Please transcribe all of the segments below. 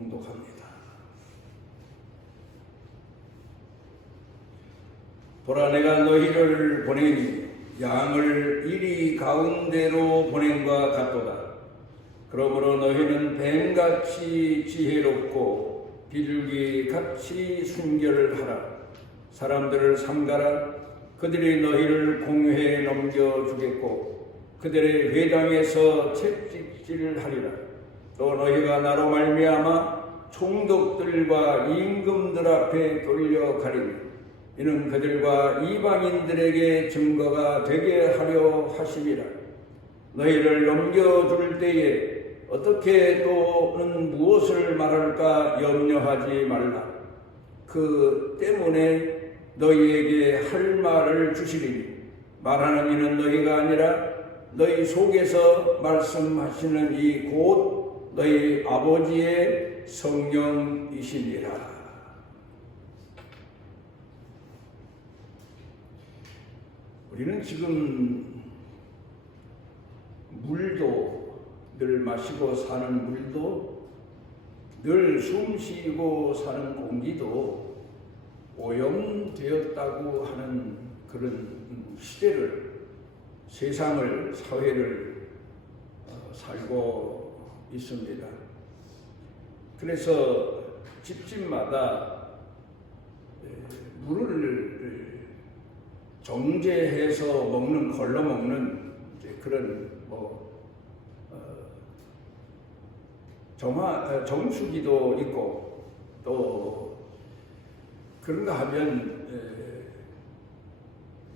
봉독합니다. 보라, 내가 너희를 보내니 양을 이리 가운데로 보낸과 같도다. 그러므로 너희는 뱀같이 지혜롭고 비둘기같이 순결하라. 사람들을 삼가라. 그들이 너희를 공회에 넘겨주겠고 그들의 회당에서 채찍질하리라. 또 너희가 나로 말미암아 총독들과 임금들 앞에 돌려가리니 이는 그들과 이방인들에게 증거가 되게 하려 하심이라. 너희를 넘겨줄 때에 어떻게 또는 무엇을 말할까 염려하지 말라. 그 때문에 너희에게 할 말을 주시리니 말하는 이는 너희가 아니라 너희 속에서 말씀하시는 이 곧 너희 아버지의 성령이시니라. 우리는 지금 물도 늘 마시고 사는 물도 늘 숨쉬고 사는 공기도 오염되었다고 하는 그런 시대를, 세상을, 사회를 살고 있습니다. 그래서 집집마다 물을 정제해서 먹는, 걸러 먹는 그런 정수기도 있고, 또 그런가 하면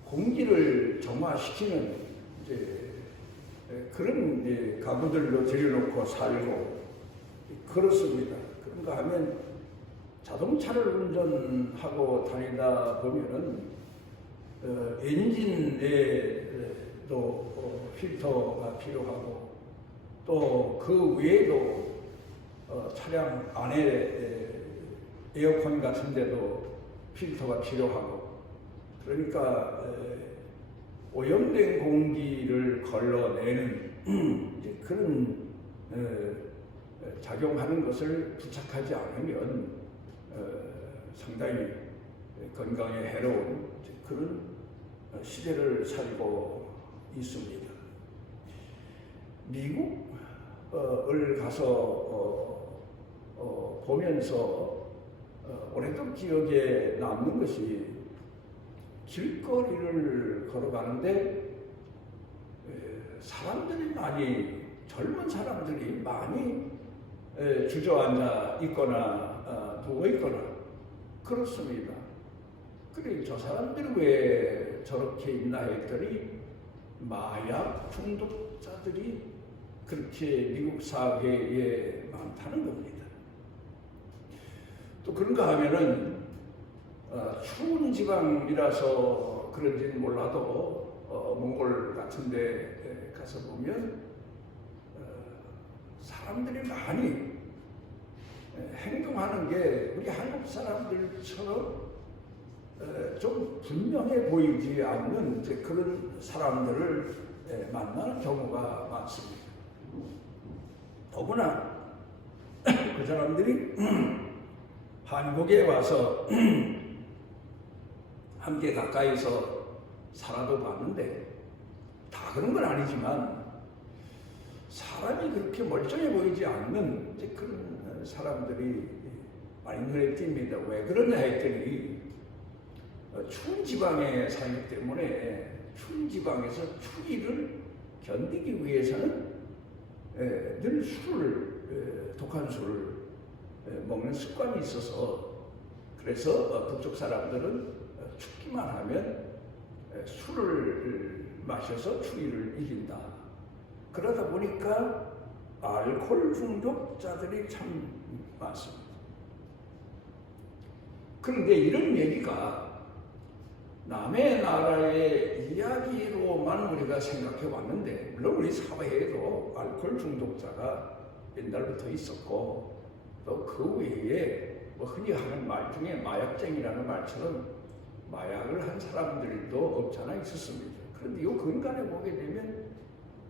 공기를 정화시키는 그런 가구들로 들여놓고 살고 그렇습니다. 그런가 하면 자동차를 운전하고 다니다 보면은 엔진에도 필터가 필요하고, 또 그 외에도 차량 안에 에어컨 같은 데도 필터가 필요하고, 그러니까 오염된 공기를 걸러내는 그런 작용하는 것을 부착하지 않으면 상당히 건강에 해로운 그런 시대를 살고 있습니다. 미국을 가서 보면서 오랫동안 기억에 남는 것이, 길거리를 걸어가는데 사람들이 많이, 젊은 사람들이 많이 주저앉아 있거나 누워 있거나 그렇습니다. 그래, 저 사람들이 왜 저렇게 있나 했더니 마약 중독자들이 그렇게 미국 사회에 많다는 겁니다. 또 그런가 하면은 추운 지방이라서 그런지는 몰라도 몽골 같은 데 가서 보면 사람들이 많이 행동하는 게 우리 한국 사람들처럼 좀 분명해 보이지 않는 그런 사람들을 만나는 경우가 많습니다. 더구나 그 사람들이 한국에 와서 함께 가까이서 살아도 봤는데, 다 그런 건 아니지만 사람이 그렇게 멀쩡해 보이지 않는 그런 사람들이 많이 눈에 띕니다. 왜 그러냐 했더니 추운 지방에 살기 때문에 추운 지방에서 추위를 견디기 위해서는 늘 술을, 독한 술을 먹는 습관이 있어서, 그래서 북쪽 사람들은 춥기만 하면 술을 마셔서 추위를 이긴다. 그러다 보니까 알코올 중독자들이 참 많습니다. 그런데 이런 얘기가 남의 나라의 이야기로만 우리가 생각해 왔는데, 물론 우리 사회에도 알코올 중독자가 옛날부터 있었고, 또 그 외에 흔히 하는 말 중에 마약쟁이라는 말처럼 마약을 한 사람들도 없잖아 있었습니다. 그런데 이 근간에 보게 되면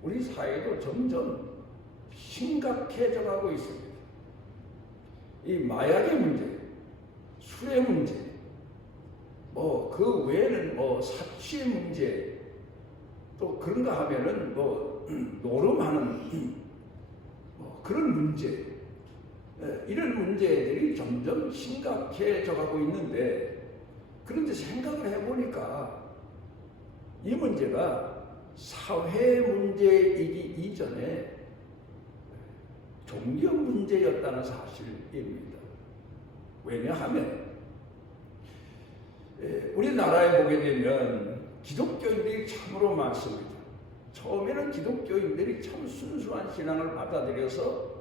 우리 사회도 점점 심각해져 가고 있습니다. 이 마약의 문제, 술의 문제, 뭐 그 외에는 뭐 사치의 문제, 또 그런가 하면은 뭐 노름하는 뭐 그런 문제, 이런 문제들이 점점 심각해져 가고 있는데, 그런데 생각을 해보니까 이 문제가 사회 문제이기 이전에 종교 문제였다는 사실입니다. 왜냐하면 우리나라에 보게 되면 기독교인들이 참으로 많습니다. 처음에는 기독교인들이 참 순수한 신앙을 받아들여서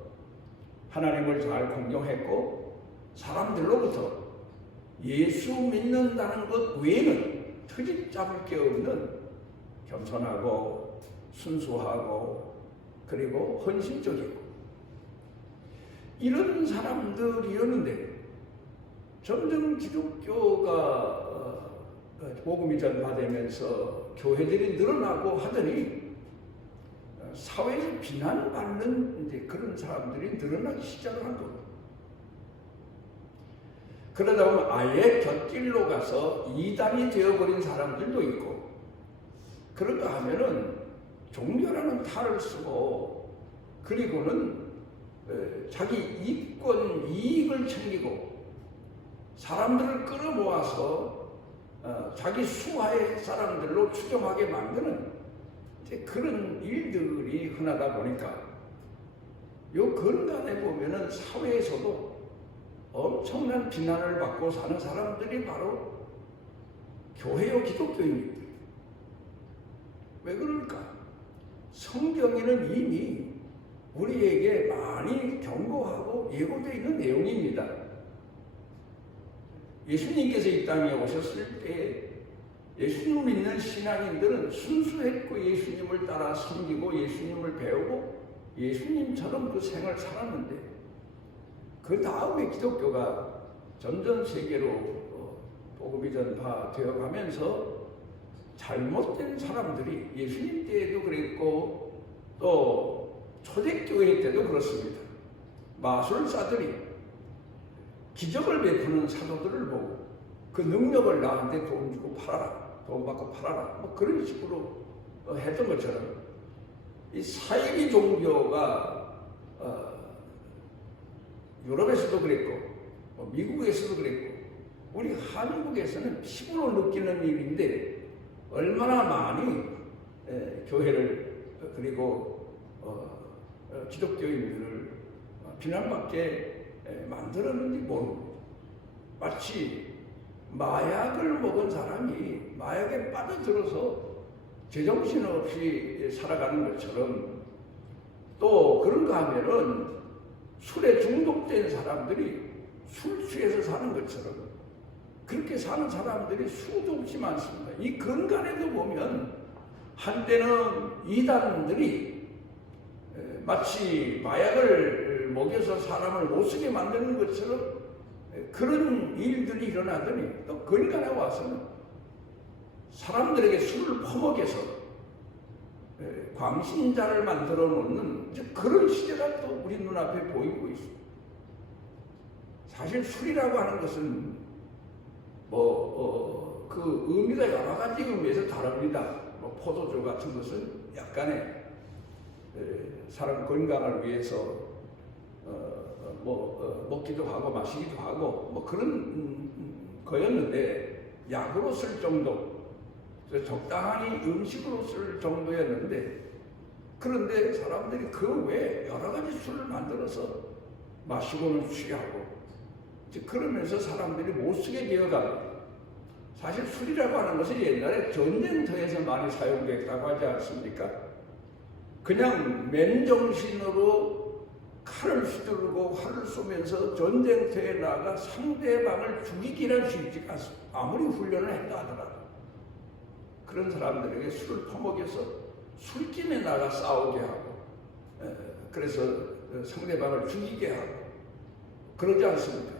하나님을 잘 공경했고, 사람들로부터 예수 믿는다는 것 외에는 트집 잡을 게 없는 겸손하고 순수하고 그리고 헌신적이고 이런 사람들이었는데, 점점 기독교가 복음이 전파되면서 교회들이 늘어나고 하더니 사회에서 비난받는 이제 그런 사람들이 늘어나기 시작을 한 겁니다. 그러다 보면 아예 곁길로 가서 이단이 되어버린 사람들도 있고, 그런가 하면은 종교라는 탈을 쓰고, 그리고는 자기 이권 이익을 챙기고 사람들을 끌어모아서 자기 수하의 사람들로 추종하게 만드는 그런 일들이 흔하다 보니까 요 근간에 보면은 사회에서도 엄청난 비난을 받고 사는 사람들이 바로 교회요 기독교인입니다. 왜 그럴까? 성경에는 이미 우리에게 많이 경고하고 예고되어 있는 내용입니다. 예수님께서 이 땅에 오셨을 때 예수님을 믿는 신앙인들은 순수했고 예수님을 따라 섬기고 예수님을 배우고 예수님처럼 그 생을 살았는데, 그 다음에 기독교가 점점 세계로 복음이 전파되어 가면서 잘못된 사람들이 예수님 때에도 그랬고 또 초대교회 때도 그렇습니다. 마술사들이 기적을 베푸는 사도들을 보고 그 능력을 나한테 돈 주고 팔아라, 돈 받고 팔아라, 뭐 그런 식으로 했던 것처럼 이 사이비 종교가 유럽에서도 그랬고 미국에서도 그랬고 우리 한국에서는 피부로 느끼는 일인데, 얼마나 많이 교회를 그리고 기독교인들을 비난받게 만들었는지 모릅니다. 마치 마약을 먹은 사람이 마약에 빠져들어서 제정신 없이 살아가는 것처럼, 또 그런가 하면은 술에 중독된 사람들이 술 취해서 사는 것처럼 그렇게 사는 사람들이 수도 없이 많습니다. 이 근간에도 보면 한때는 이단들이 마치 마약을 먹여서 사람을 못쓰게 만드는 것처럼 그런 일들이 일어나더니, 또 근간에 와서는 사람들에게 술을 퍼먹여서 광신자를 만들어 놓는 그런 시대가 또 우리 눈앞에 보이고 있습니다. 사실 술이라고 하는 것은 그 의미가 여러 가지 의미에서 다릅니다. 포도주 같은 것은 약간의 사람 건강을 위해서 먹기도 하고 마시기도 하고 뭐 그런 거였는데, 약으로 쓸 정도, 적당히 음식으로 쓸 정도였는데, 그런데 사람들이 그 외에 여러 가지 술을 만들어서 마시고는 취하고 그러면서 사람들이 못 쓰게 되어갑니다. 사실 술이라고 하는 것은 옛날에 전쟁터에서 많이 사용됐다고 하지 않습니까? 그냥 맨정신으로 칼을 휘두르고 활을 쏘면서 전쟁터에 나가 상대방을 죽이기는 쉽지 않습니다. 아무리 훈련을 했다 하더라도. 그런 사람들에게 술을 퍼먹여서 술김에 나가 싸우게 하고, 그래서 상대방을 죽이게 하고 그러지 않습니까?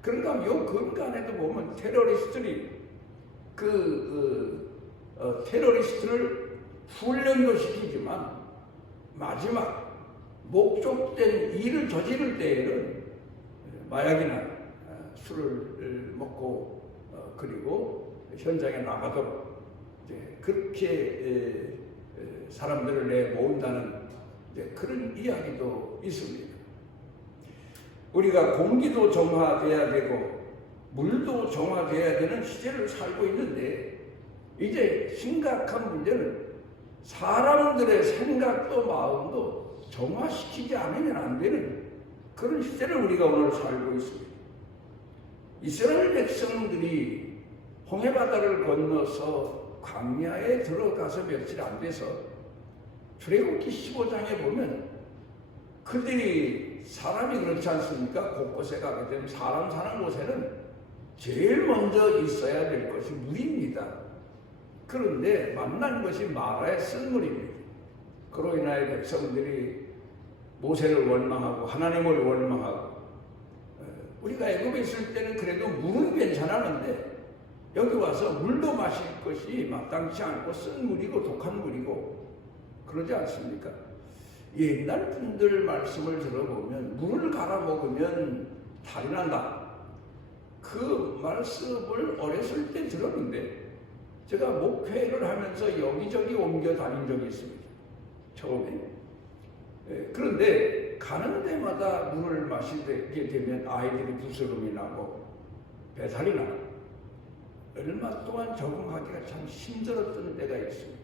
그러니까 요 근간에도 보면 테러리스트들이 테러리스트를 훈련도 시키지만 마지막 목적된 일을 저지를 때에는 마약이나 술을 먹고 그리고 현장에 나가도록 그렇게 사람들을 내모은다는 그런 이야기도 있습니다. 우리가 공기도 정화돼야 되고 물도 정화돼야 되는 시대를 살고 있는데 이제 심각한 문제는 사람들의 생각도 마음도 정화시키지 않으면 안 되는 그런 시대를 우리가 오늘 살고 있습니다. 이스라엘 백성들이 홍해바다를 건너서 광야에 들어가서 며칠 안 돼서 출애굽기 15장에 보면 그들이 사람이 그렇지 않습니까? 곳곳에 가게 되면 사람 사는 곳에는 제일 먼저 있어야 될 것이 물입니다. 그런데 만난 것이 마라의 쓴물입니다. 그로 인하여 백성들이 모세를 원망하고 하나님을 원망하고 우리가 애굽에 있을 때는 그래도 물은 괜찮았는데 여기 와서 물도 마실 것이 마땅치 않고 쓴물이고 독한 물이고 그러지 않습니까? 옛날 분들 말씀을 들어보면 물을 갈아 먹으면 탈이 난다. 그 말씀을 어렸을 때 들었는데 제가 목회를 하면서 여기저기 옮겨 다닌 적이 있습니다. 처음에. 그런데 가는 데마다 물을 마시게 되면 아이들이 부스럼이 나고 배탈이 나고 얼마 동안 적응하기가 참 힘들었던 때가 있습니다.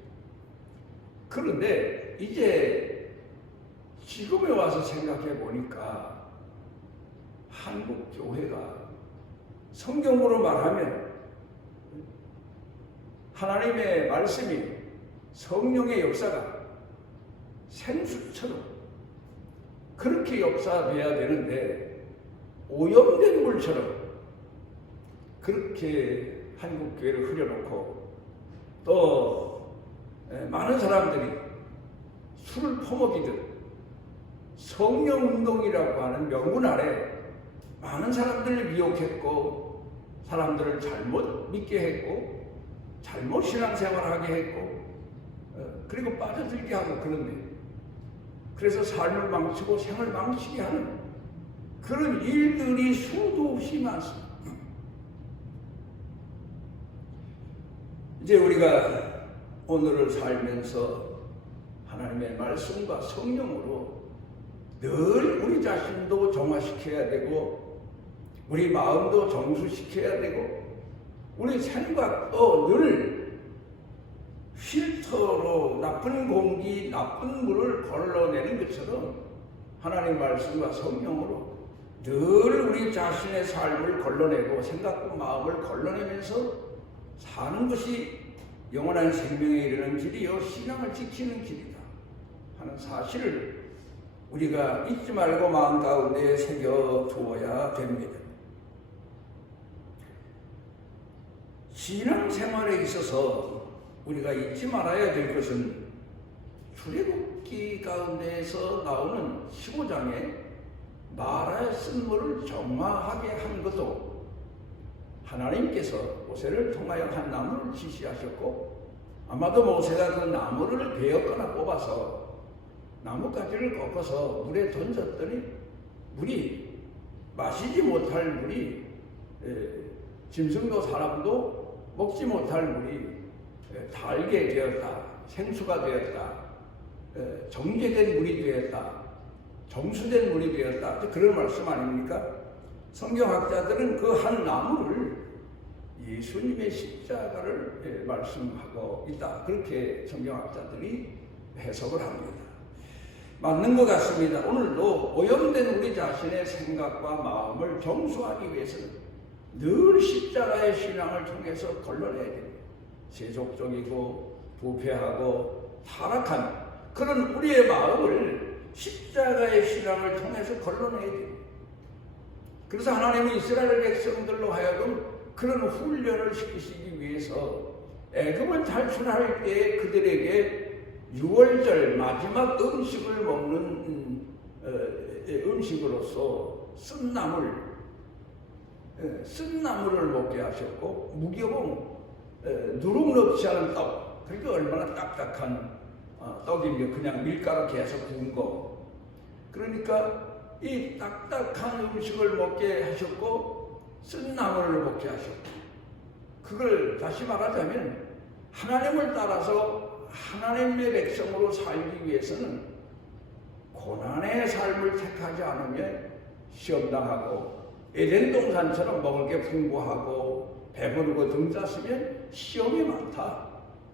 그런데 이제 지금에 와서 생각해 보니까 한국 교회가 성경으로 말하면 하나님의 말씀이 성령의 역사가 생수처럼 그렇게 역사돼야 되는데 오염된 물처럼 그렇게 한국 교회를 흐려놓고 또 많은 사람들이 술을 퍼먹이듯 성령운동이라고 하는 명분 아래 많은 사람들을 미혹했고 사람들을 잘못 믿게 했고 잘못 신앙생활하게 했고 그리고 빠져들게 하고 그런데 그래서 삶을 망치고 생을 망치게 하는 그런 일들이 수도 없이 많습니다. 이제 우리가 오늘을 살면서 하나님의 말씀과 성령으로 늘 우리 자신도 정화시켜야 되고 우리 마음도 정수시켜야 되고 우리 생각도 늘 필터로 나쁜 공기, 나쁜 물을 걸러내는 것처럼 하나님 말씀과 성령으로 늘 우리 자신의 삶을 걸러내고 생각과 마음을 걸러내면서 사는 것이 영원한 생명에 이르는 길이요 신앙을 지키는 길이다 하는 사실을 우리가 잊지 말고 마음 가운데 새겨두어야 됩니다. 신앙생활에 있어서 우리가 잊지 말아야 될 것은 출애굽기 가운데에서 나오는 15장에 마라의 쓴물을 정화하게 한 것도 하나님께서 모세를 통하여 한 나무를 지시하셨고 아마도 모세가 그 나무를 베었거나 뽑아서 나뭇가지를 꺾어서 물에 던졌더니 물이 마시지 못할 물이 짐승도 사람도 먹지 못할 물이 달게 되었다. 생수가 되었다. 정제된 물이 되었다. 정수된 물이 되었다. 그런 말씀 아닙니까? 성경학자들은 그 한 나무를 예수님의 십자가를 말씀하고 있다. 그렇게 성경학자들이 해석을 합니다. 맞는 것 같습니다. 오늘도 오염된 우리 자신의 생각과 마음을 정수하기 위해서는 늘 십자가의 신앙을 통해서 걸러내야 됩니다. 세속적이고 부패하고 타락한 그런 우리의 마음을 십자가의 신앙을 통해서 걸러내야 됩니다. 그래서 하나님은 이스라엘 백성들로 하여금 그런 훈련을 시키시기 위해서 애굽을 탈출할 때 그들에게 6월절 마지막 음식을 먹는 음식으로서 쓴 나물을 먹게 하셨고 무교봉 누룩 넣지 않은 떡 그러니까 얼마나 딱딱한 떡이며 그냥 밀가루 계속 구운 거 그러니까 이 딱딱한 음식을 먹게 하셨고 쓴 나물을 먹게 하셨고, 그걸 다시 말하자면 하나님을 따라서 하나님의 백성으로 살기 위해서는 고난의 삶을 택하지 않으면 시험당하고, 에덴 동산처럼 먹을 게 풍부하고 배부르고 등쌌으면 시험이 많다.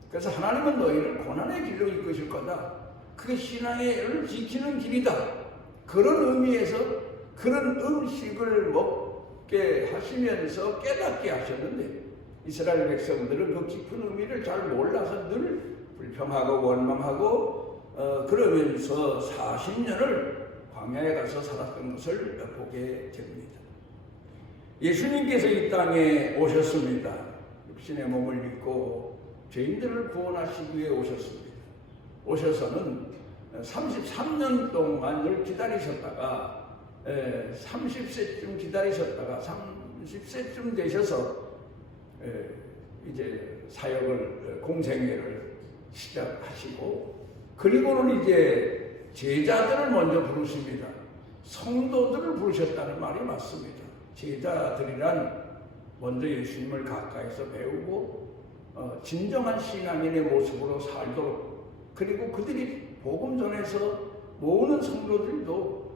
그래서 하나님은 너희를 고난의 길로 이끄실 거다. 그게 신앙을 지키는 길이다. 그런 의미에서 그런 음식을 먹게 하시면서 깨닫게 하셨는데, 이스라엘 백성들은 그 깊은 의미를 잘 몰라서 늘 불평하고 원망하고 그러면서 40년을 광야에 가서 살았던 것을 보게 됩니다. 예수님께서 이 땅에 오셨습니다. 육신의 몸을 입고 죄인들을 구원하시기 위해 오셨습니다. 오셔서는 33년 동안을 기다리셨다가 30세쯤 기다리셨다가 30세쯤 되셔서 이제 사역을, 공생애를 시작하시고, 그리고는 이제 제자들을 먼저 부르십니다. 성도들을 부르셨다는 말이 맞습니다. 제자들이란 먼저 예수님을 가까이서 배우고 진정한 신앙인의 모습으로 살도록, 그리고 그들이 복음 전해서 모으는 성도들도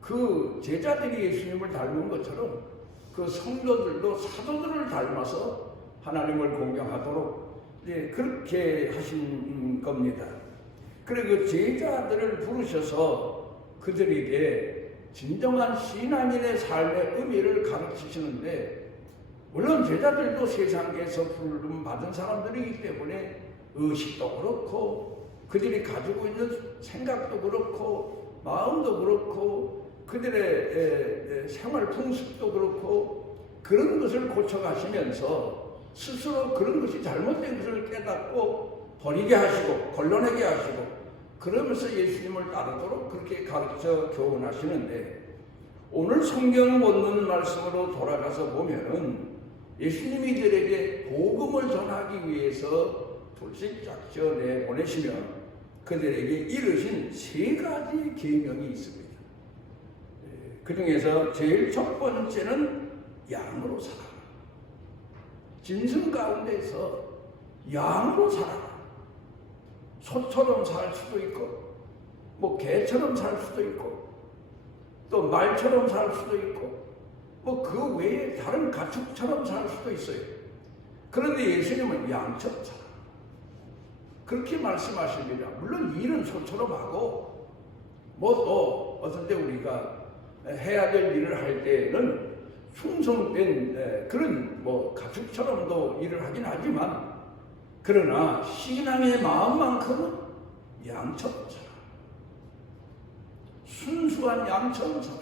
그 제자들이 예수님을 닮은 것처럼 그 성도들도 사도들을 닮아서 하나님을 공경하도록 그렇게 하신 겁니다. 그리고 제자들을 부르셔서 그들에게 진정한 신앙인의 삶의 의미를 가르치시는데, 물론 제자들도 세상에서 부름 받은 사람들이기 때문에 의식도 그렇고 그들이 가지고 있는 생각도 그렇고 마음도 그렇고 그들의 생활 풍습도 그렇고 그런 것을 고쳐가시면서 스스로 그런 것이 잘못된 것을 깨닫고 버리게 하시고 걸러내게 하시고, 그러면서 예수님을 따르도록 그렇게 가르쳐 교훈하시는데, 오늘 성경 본문 말씀으로 돌아가서 보면은 예수님이 그들에게 복음을 전하기 위해서 둘씩 짝져 내보내시며 그들에게 이르신 3가지 계명이 있습니다. 그 중에서 제일 첫 번째는 양으로 살아라. 짐승 가운데서 양으로 살아라. 소처럼 살 수도 있고, 뭐 개처럼 살 수도 있고, 또 말처럼 살 수도 있고, 뭐 그 외에 다른 가축처럼 살 수도 있어요. 그런데 예수님은 양처럼 살아. 그렇게 말씀하십니다. 물론 일은 소처럼 하고, 뭐 또 어떤 때 우리가 해야 될 일을 할 때는 충성된 그런 뭐 가축처럼도 일을 하긴 하지만, 그러나 신앙의 마음만큼은 양처럼 살아. 순수한 양처럼 살아.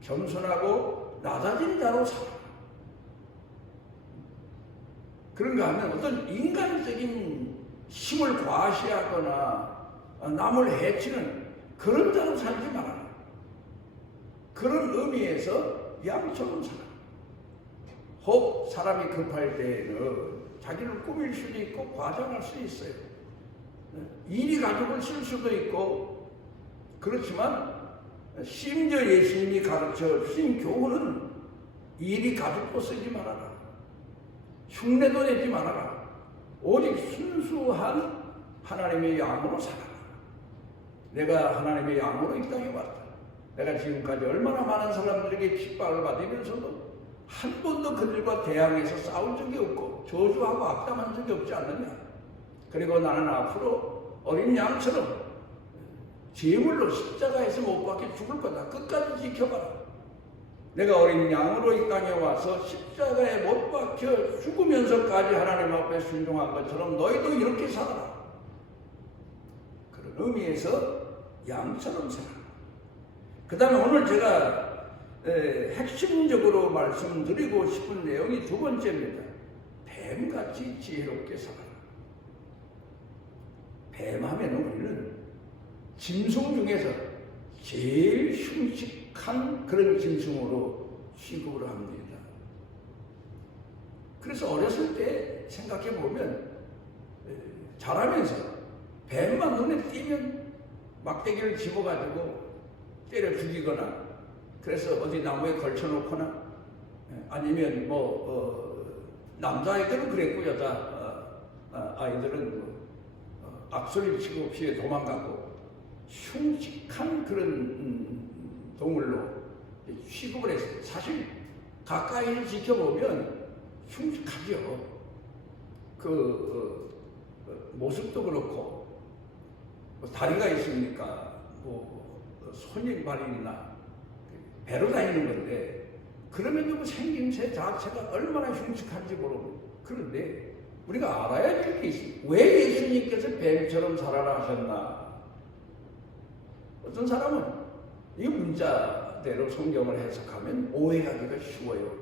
겸손하고 낮아진 자로 살아. 그런가 하면 어떤 인간적인 힘을 과시하거나 남을 해치는 그런 자로 살지 말아라. 그런 의미에서 양처럼 살아. 혹 사람이 급할 때에는 자기를 꾸밀 수도 있고 과장할 수 있어요. 일이 가족을 쓸 수도 있고, 그렇지만 심지어 예수님이 가르쳐 주신 교훈은 일이 가족도 쓰지 말아라. 흉내도 내지 말아라. 오직 순수한 하나님의 양으로 살아라. 내가 하나님의 양으로 이 땅에 왔다. 내가 지금까지 얼마나 많은 사람들에게 핍박을 받으면서도 한 번도 그들과 대항해서 싸운 적이 없고 저주하고 악담한 적이 없지 않느냐. 그리고 나는 앞으로 어린 양처럼 제물로 십자가에서 못 박혀 죽을 거다. 끝까지 지켜봐라. 내가 어린 양으로 이 땅에 와서 십자가에 못 박혀 죽으면서까지 하나님 앞에 순종한 것처럼 너희도 이렇게 살아라. 그런 의미에서 양처럼 살아라. 그 다음에 오늘 제가 핵심적으로 말씀드리고 싶은 내용이 2번째입니다. 뱀같이 지혜롭게 살아라. 뱀하면 우리는 짐승 중에서 제일 흉측한 그런 짐승으로 취급을 합니다. 그래서 어렸을 때 생각해 보면 자라면서 뱀만 눈에 띄면 막대기를 집어가지고 때려 죽이거나 그래서 어디 나무에 걸쳐놓거나 아니면 남자아이들은 그랬고 아이들은 앞소리를 치고 피해 도망가고 흉측한 그런 동물로 취급을 했어요. 사실 가까이를 지켜보면 흉측하죠. 모습도 그렇고 다리가 있으니까 손이 발이 있나 배로 다니는 건데 그러면 생김새 자체가 얼마나 흉측한지 모르고 그런데 우리가 알아야 될 게 있습니다. 왜 예수님께서 뱀처럼 살아라 하셨나? 어떤 사람은 이 문자대로 성경을 해석하면 오해하기가 쉬워요.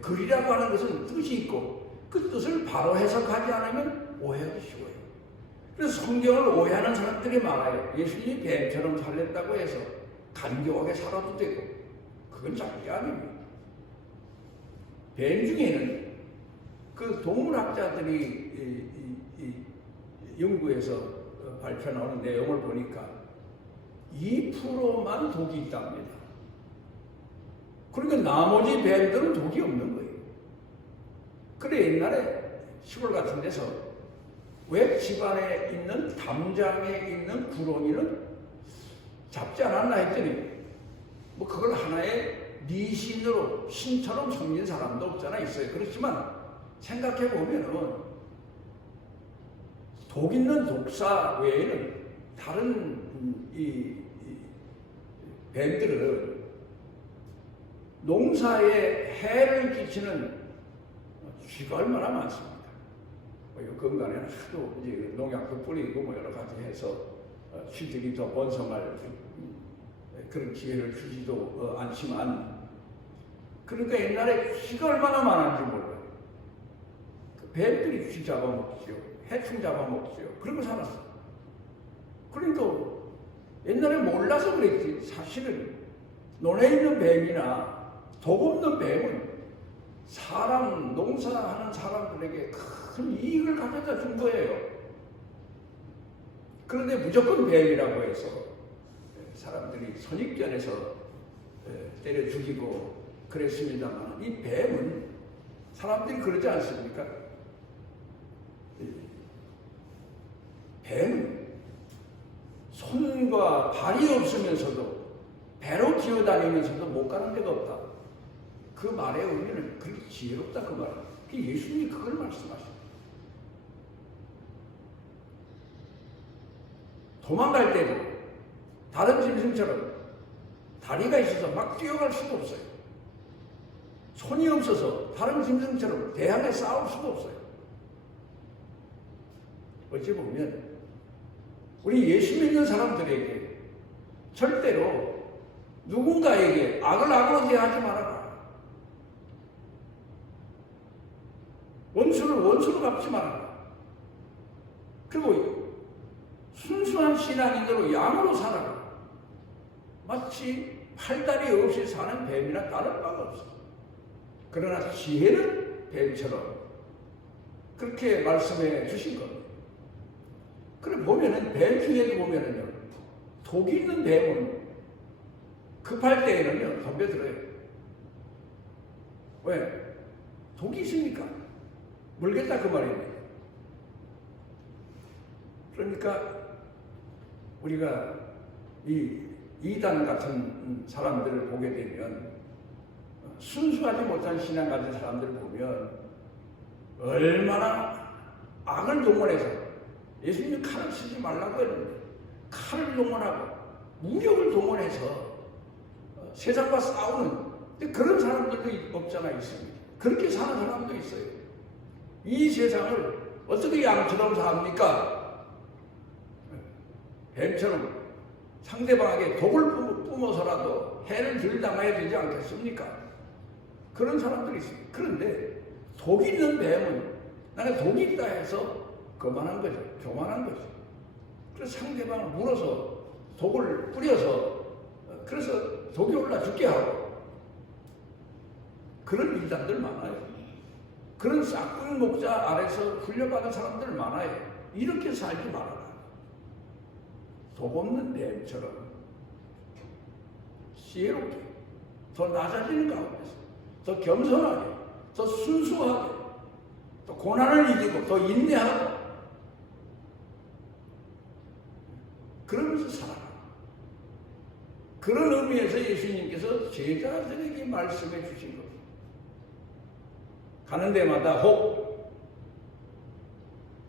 글이라고 하는 것은 뜻이 있고 그 뜻을 바로 해석하지 않으면 오해하기 쉬워요. 그래서 성경을 오해하는 사람들이 많아요. 예수님이 뱀처럼 살렸다고 해서 간교하게 살아도 되고 그건 절대 아닙니다. 뱀 중에는 그 동물학자들이 연구해서 발표나오는 내용을 보니까 2%만 독이 있답니다. 그러니까 나머지 뱀들은 독이 없는 거예요. 그래 옛날에 시골 같은 데서 왜 집안에 있는 담장에 있는 구렁이는 잡지 않았나 했더니 그걸 하나의 미신으로 신처럼 섬긴 사람도 없잖아 있어요. 그렇지만 생각해 보면은 독 있는 독사 외에는 다른 뱀들은 농사에 해를 끼치는 쥐가 얼마나 많습니다. 건강에는 하도 이제 농약도 뿌리고 여러 가지 해서 쥐들이 더 번성할 그런 기회를 주지도 않지만 그러니까 옛날에 쥐가 얼마나 많은지 몰라요. 뱀들이 쥐 잡아먹지요. 해충 잡아먹지요. 그런 거 살았어. 그러니까 옛날에 몰라서 그랬지. 사실은 논에 있는 뱀이나 독 없는 뱀은 사람, 농사하는 사람들에게 큰 이익을 가져다 준 거예요. 그런데 무조건 뱀이라고 해서 사람들이 선입견에서 때려 죽이고 그랬습니다만 이 뱀은 사람들이 그러지 않습니까? 뱀은 손과 발이 없으면서도 배로 기어다니면서도 못 가는 데가 없다. 그 말의 의미는 그렇게 지혜롭다 그 말이에요. 예수님이 그걸 말씀하십니다. 도망갈 때도 다른 짐승처럼 다리가 있어서 막 뛰어갈 수도 없어요. 손이 없어서 다른 짐승처럼 대항해 싸울 수도 없어요. 어찌 보면 우리 예수 믿는 사람들에게 절대로 누군가에게 악을 악으로 대하지 말아라. 원수를 원수로 갚지 말아라. 그리고 순수한 신앙인으로 양으로 살아라. 마치 팔다리 없이 사는 뱀이나 다를 바가 없어. 그러나 지혜는 뱀처럼 그렇게 말씀해 주신 겁니다. 그래 보면은 뱀 중에도 보면은요, 독이 있는 뱀은 급할 때에는요 덤벼들어요. 왜? 독이 있으니까 물겠다 그 말입니다. 그러니까 우리가 이 이단 같은 사람들을 보게 되면 순수하지 못한 신앙 가진 사람들을 보면 얼마나 악을 동원해서 예수님이 칼을 쓰지 말라고 했는데 칼을 동원하고 무력을 동원해서 세상과 싸우는 그런 사람들도 없잖아 있습니다. 그렇게 사는 사람도 있어요. 이 세상을 어떻게 양처럼 삽니까? 뱀처럼 상대방에게 독을 뿜어서라도 해를 덜 당해야 되지 않겠습니까? 그런 사람들이 있습니다. 그런데 독이 있는 뱀은 나는 독이 있다 해서 거만한 거죠. 교만한 거죠. 그래서 상대방을 물어서 독을 뿌려서 그래서 독이 올라 죽게 하고 그런 이단들 많아요. 그런 싹쓸이 목자 아래서 훈련받은 사람들 많아요. 이렇게 살지 말아라. 독 없는 뱀처럼 지혜롭게, 더 낮아지는 가운데서, 더 겸손하게, 더 순수하게, 또 고난을 이기고, 더 인내하고, 그러면서 살아가. 그런 의미에서 예수님께서 제자들에게 말씀해 주신 겁니다. 가는 데마다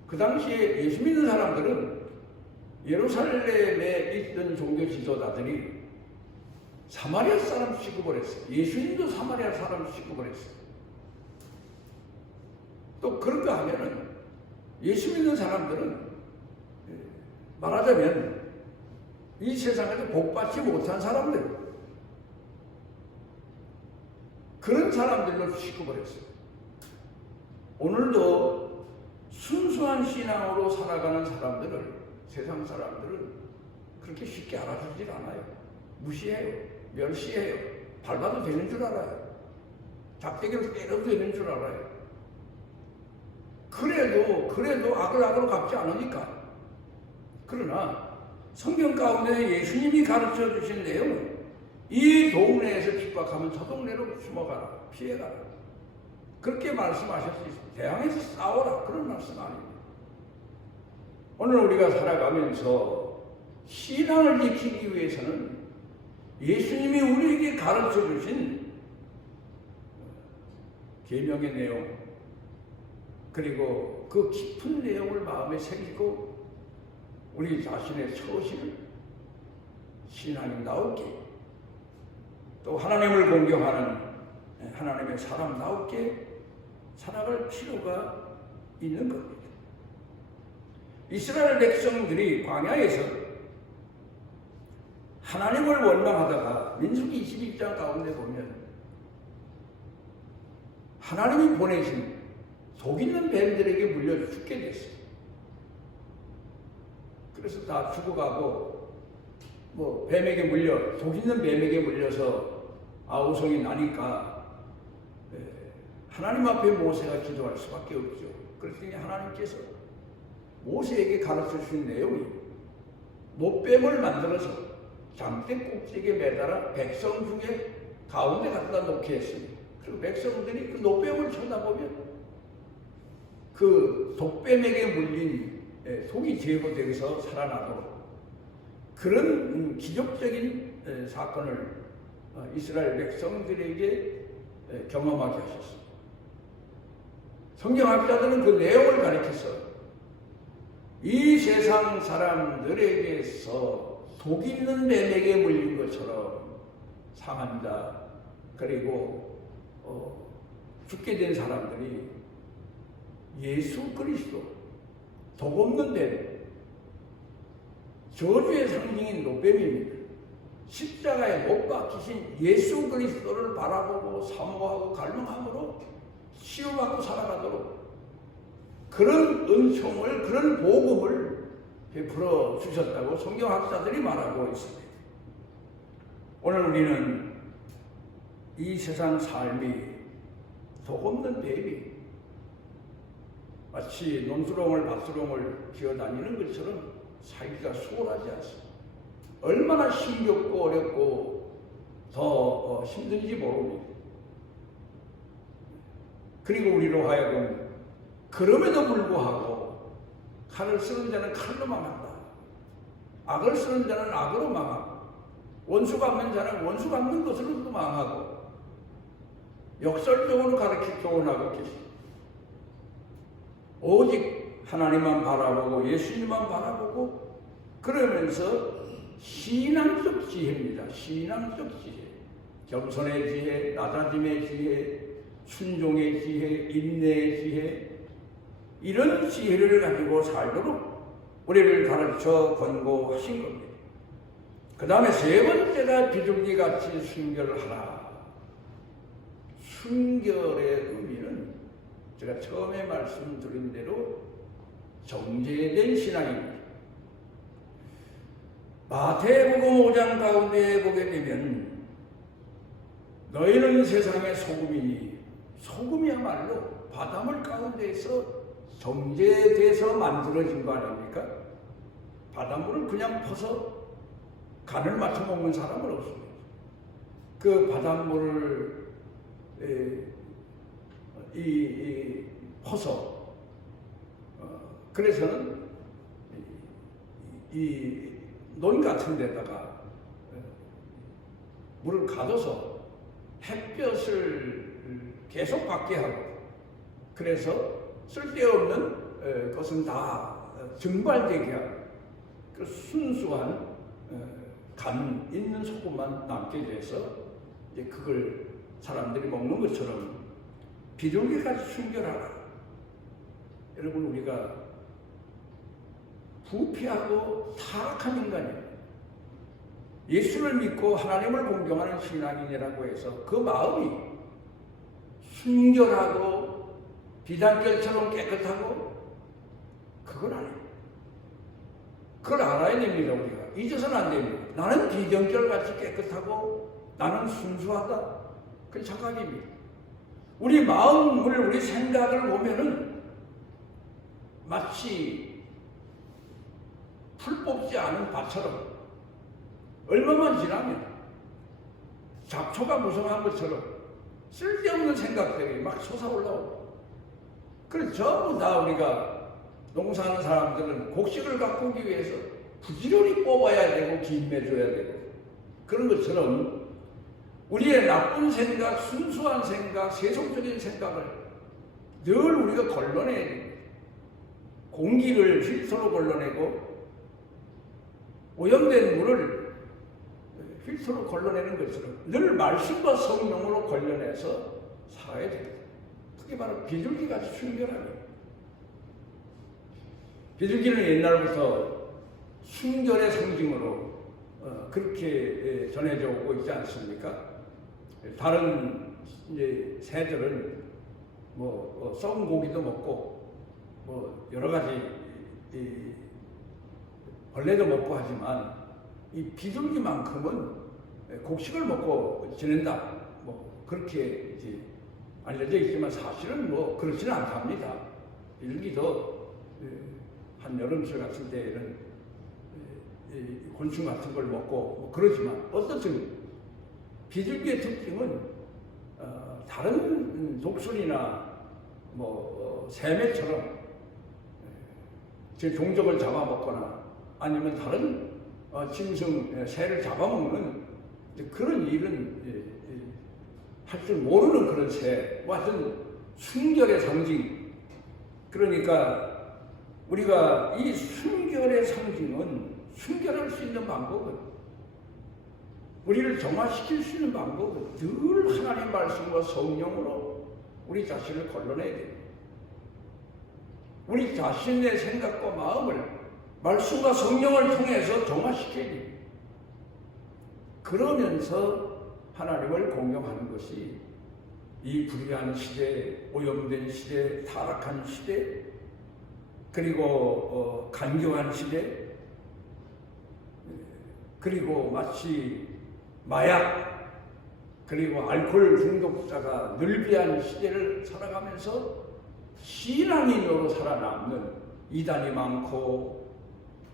그 당시에 예수 믿는 사람들은 예루살렘에 있던 종교 지도자들이 사마리아 사람 취급을 했어요. 예수님도 사마리아 사람 취급을 했어요. 또 그런가 하면은 예수 믿는 사람들은 말하자면 이 세상에서 복받지 못한 사람들, 그런 사람들로 취급을 했어요. 오늘도 순수한 신앙으로 살아가는 사람들을, 세상 사람들은 그렇게 쉽게 알아주질 않아요. 무시해요. 멸시해요. 밟아도 되는 줄 알아요. 작대기로 때려도 되는 줄 알아요. 그래도 악을 갚지 않으니까. 그러나 성경 가운데 예수님이 가르쳐 주신 내용은 이 동네에서 핍박하면 저 동네로 숨어가라, 피해가라, 그렇게 말씀하셨습니다. 대항해서 싸워라, 그런 말씀 아닙니다. 오늘 우리가 살아가면서 신앙을 지키기 위해서는 예수님이 우리에게 가르쳐 주신 계명의 내용, 그리고 그 깊은 내용을 마음에 새기고 우리 자신의 처신을 신앙인다우게, 또 하나님을 공경하는 하나님의 사람다우게 살아갈 필요가 있는 겁니다. 이스라엘 백성들이 광야에서 하나님을 원망하다가 민수기 22장 가운데 보면 하나님이 보내신 속 있는 뱀들에게 물려 죽게 됐어요. 그래서 다 죽어가고 뱀에게 물려, 속 있는 뱀에게 물려서 아우성이 나니까 하나님 앞에 모세가 기도할 수밖에 없죠. 그랬더니 하나님께서 모세에게 가르쳐 주신 내용이 못뱀을 만들어서 장대 꼭지에 매달아 백성 중에 가운데 갖다 놓게 했습니다. 그리고 백성들이 그 노뱀을 쳐다보면 그 독뱀에게 물린 속이 제거되어서 살아나도록 그런 기적적인 사건을 이스라엘 백성들에게 경험하게 하셨습니다. 성경학자들은 그 내용을 가리켜서 이 세상 사람들에게서 속 있는 뱀에게 물린 것처럼 상한 자, 그리고 죽게 된 사람들이 예수 그리스도, 독 없는 뱀, 저주의 상징인 노뱀입니다. 십자가에 못 박히신 예수 그리스도를 바라보고 사모하고 갈망함으로 치유받고 살아가도록 그런 은총을, 그런 복음을 베풀어 주셨다고 성경학자들이 말하고 있습니다. 오늘 우리는 이 세상 삶이 독 없는 뱀이 마치 논두렁을 밭두렁을 기어다니는 것처럼 살기가 수월하지 않습니다. 얼마나 힘겹고 어렵고 더 힘든지 모릅니다. 그리고 우리로 하여금 그럼에도 불구하고 칼을 쓰는 자는 칼로 망한다, 악을 쓰는 자는 악으로 망하고, 원수 갚는 자는 원수 갚는 것으로도 망하고, 역설적으로 가르쳐 교훈하고 계십니다. 오직 하나님만 바라보고 예수님만 바라보고 그러면서 신앙적 지혜입니다. 신앙적 지혜, 겸손의 지혜, 낮아짐의 지혜, 순종의 지혜, 인내의 지혜, 이런 지혜를 가지고 살도록 우리를 가르쳐 권고하신 겁니다. 그 다음에 세 번째가 비둘기같이 순결하라. 순결의 의미는 제가 처음에 말씀드린 대로 정제된 신앙입니다. 마태복음 5장 가운데 보게 되면 너희는 세상의 소금이니, 소금이야말로 바닷물 가운데에서 정제돼서 만들어진 거 아닙니까? 바닷물을 그냥 퍼서 간을 맞춰 먹는 사람은 없습니다. 그 바닷물을 퍼서 그래서는 이 논 같은 데다가 물을 가둬서 햇볕을 계속 받게 하고, 그래서 쓸데없는 것은 다 증발되게 하고, 그 순수한 간 있는 소금만 남게 돼서 이제 그걸 사람들이 먹는 것처럼 비둘기까지 순결하라. 여러분, 우리가 부패하고 타락한 인간이에요. 예수를 믿고 하나님을 공경하는 신앙인이라고 해서 그 마음이 순결하고 비단결처럼 깨끗하고, 그건 아니에요. 그걸 알아야 됩니다. 우리가 잊어서는 안 됩니다. 나는 비단결같이 깨끗하고 나는 순수하다, 그게 착각입니다. 우리 마음을, 우리 생각을 보면은 마치 풀 뽑지 않은 밭처럼 얼마만 지나면 잡초가 무성한 것처럼 쓸데없는 생각들이 막 솟아올라오고, 그래서 전부 다 우리가 농사하는 사람들은 곡식을 가꾸기 위해서 부지런히 뽑아야 되고 김매줘야 되고, 그런 것처럼 우리의 나쁜 생각, 순수한 생각, 세속적인 생각을 늘 우리가 걸러내야 됩니다. 공기를 필터로 걸러내고 오염된 물을 필터로 걸러내는 것처럼 늘 말씀과 성령으로 걸러내서 살아야 됩니다. 그게 바로 비둘기같이 순결하게. 비둘기는 옛날부터 순결의 상징으로 그렇게 전해져 오고 있지 않습니까? 다른 이제 새들은 썩은 고기도 먹고 여러 가지 벌레도 먹고 하지만 이 비둘기만큼은 곡식을 먹고 지낸다, 그렇게 이제 알려져 있지만 사실은 그렇지는 않답니다. 비둘기도 한여름철 같은 때에는 곤충 같은 걸 먹고 그러지만, 어떻든 비둘기의 특징은 다른 독수리나 새매처럼 제 종적을 잡아먹거나 아니면 다른 짐승, 새를 잡아먹는 그런 일은 할 줄 모르는 그런 새, 하여튼 순결의 상징. 그러니까 우리가 이 순결의 상징은, 순결할 수 있는 방법은, 우리를 정화시킬 수 있는 방법은 늘 하나님 말씀과 성령으로 우리 자신을 걸러내야 돼요. 우리 자신의 생각과 마음을 말씀과 성령을 통해서 정화시켜야 됩니다. 그러면서 하나님을 공경하는 것이 이 불의한 시대, 오염된 시대, 타락한 시대, 그리고 간교한 시대, 그리고 마치 마약, 그리고 알코올 중독자가 늘비한 시대를 살아가면서 신앙인으로 살아남는 이단이 많고,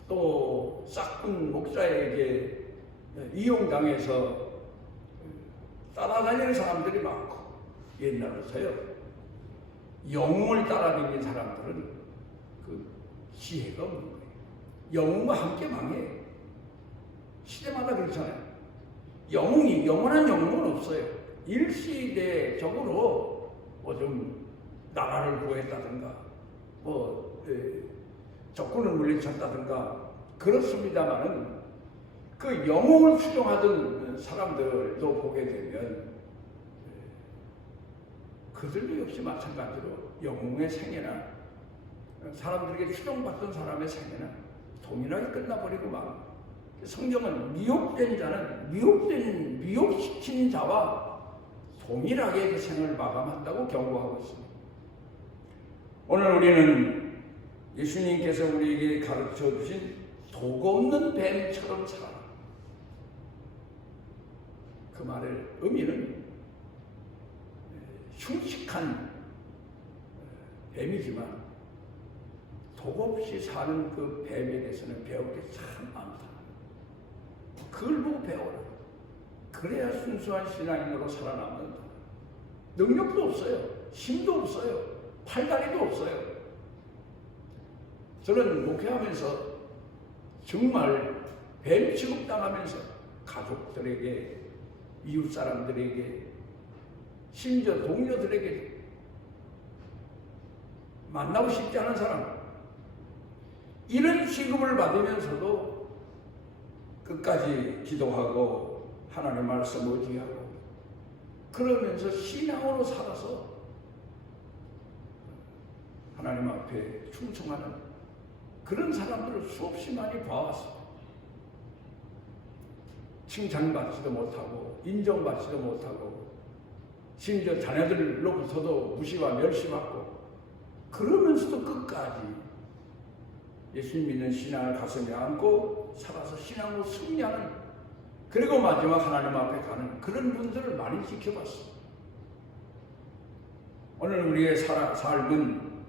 또 싹군 목사에게 이용당해서 따라다니는 사람들이 많고, 옛날부터요 영웅을 따라다니는 사람들은 그 지혜가 없는 거예요. 영웅과 함께 망해. 시대마다 그렇잖아요. 영원한 영웅은 없어요. 일시대적으로 좀 나라를 구했다든가 적군을 물리쳤다든가 그렇습니다만은, 그 영웅을 추종하던 사람들도 보게 되면 그들도 역시 마찬가지로 영웅의 생애나 사람들에게 추종받던 사람의 생애나 동일하게 끝나버리고 막, 성경은 미혹된 자는 미혹시킨 자와 동일하게 그 생을 마감한다고 경고하고 있습니다. 오늘 우리는 예수님께서 우리에게 가르쳐 주신 독 없는 뱀처럼 살아라. 그 말의 의미는 흉측한 뱀이지만 독 없이 사는 그 뱀에 대해서는 배울 게 참 많다. 그걸 보고 배워라. 그 그래야 순수한 신앙인으로 살아남는다. 능력도 없어요. 힘도 없어요. 팔다리도 없어요. 저는 목회하면서 정말 뱀 취급당하면서 가족들에게, 이웃 사람들에게, 심지어 동료들에게 만나고 싶지 않은 사람, 이런 취급을 받으면서도 끝까지 기도하고 하나님의 말씀 의지하고 그러면서 신앙으로 살아서 하나님 앞에 충성하는 그런 사람들을 수없이 많이 봐왔습니다. 칭찬받지도 못하고 인정받지도 못하고 심지어 자녀들로부터도 무시와 멸시받고 그러면서도 끝까지 예수님 믿는 신앙을 가슴에 안고 살아서 신앙으로 승리하는, 그리고 마지막 하나님 앞에 가는 그런 분들을 많이 지켜봤습니다. 오늘 우리의 삶은,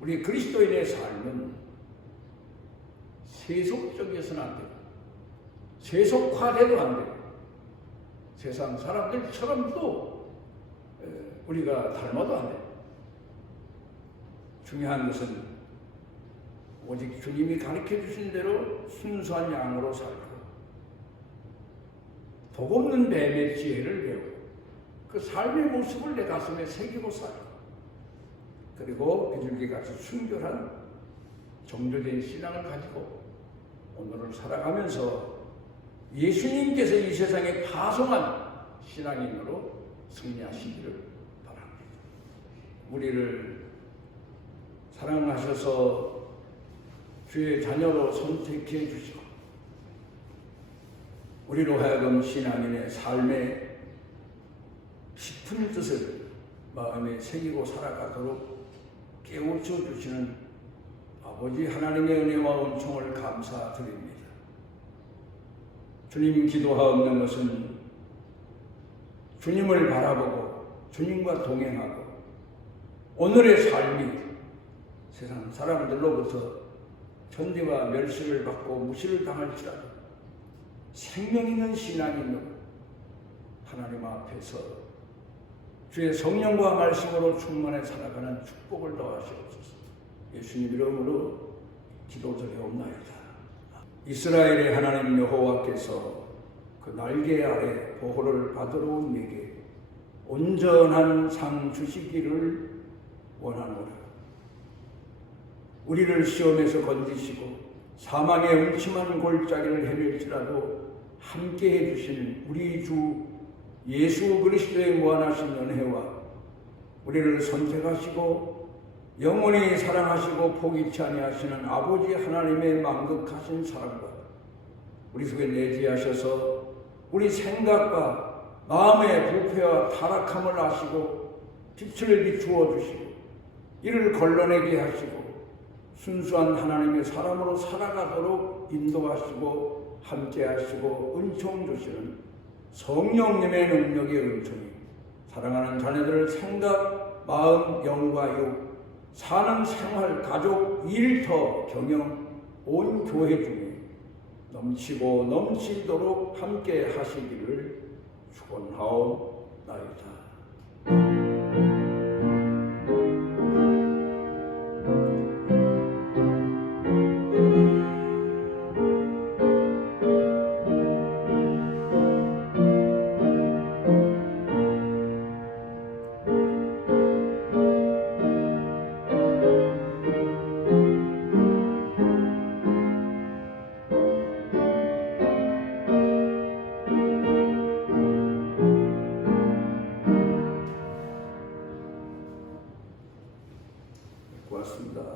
우리 그리스도인의 삶은 세속적이어서는 안 돼요. 세속화돼도 안 돼요. 세상 사람들처럼도 우리가 닮아도 안 돼요. 중요한 것은 오직 주님이 가르쳐 주신 대로 순수한 양으로 살고 독없는 뱀의 지혜를 배우고 그 삶의 모습을 내 가슴에 새기고 살고, 그리고 비둘기같이 순결한 정조된 신앙을 가지고 오늘을 살아가면서 예수님께서 이 세상에 파송한 신앙인으로 승리하시기를 바랍니다. 우리를 사랑하셔서 주의 자녀로 선택해 주시고 우리로 하여금 신앙인의 삶의 깊은 뜻을 마음에 새기고 살아가도록 깨우쳐 주시는 아버지 하나님의 은혜와 은총을 감사드립니다. 주님 기도하옵는 것은 주님을 바라보고 주님과 동행하고 오늘의 삶이 세상 사람들로부터 천대와 멸시를 받고 무시를 당할지라도 생명 있는 신앙인으로 하나님 앞에서 주의 성령과 말씀으로 충만해 살아가는 축복을 더하시옵소서. 예수님 이름으로 기도드리옵나이다. 이스라엘의 하나님 여호와께서 그 날개 아래 보호를 받으러 온 내게 온전한 상 주시기를 원하노라. 우리를 시험에서 건지시고 사망의 음침한 골짜기를 헤맬지라도 함께해 주시는 우리 주 예수 그리스도의 무한하신 은혜와 우리를 선택하시고 영원히 사랑하시고 포기치 아니하시는 아버지 하나님의 만극하신 사랑과 우리 속에 내재하셔서 우리 생각과 마음의 부패와 타락함을 아시고 빛을 비추어 주시고 이를 걸러내게 하시고 순수한 하나님의 사람으로 살아가도록 인도하시고 함께하시고 은총 주시는 성령님의 능력의 은총이 사랑하는 자녀들을 생각, 마음, 영과 육, 사는 생활, 가족, 일터, 경영, 온 교회 중에 넘치고 넘치도록 함께 하시기를 축원하옵나이다. 고맙습니다.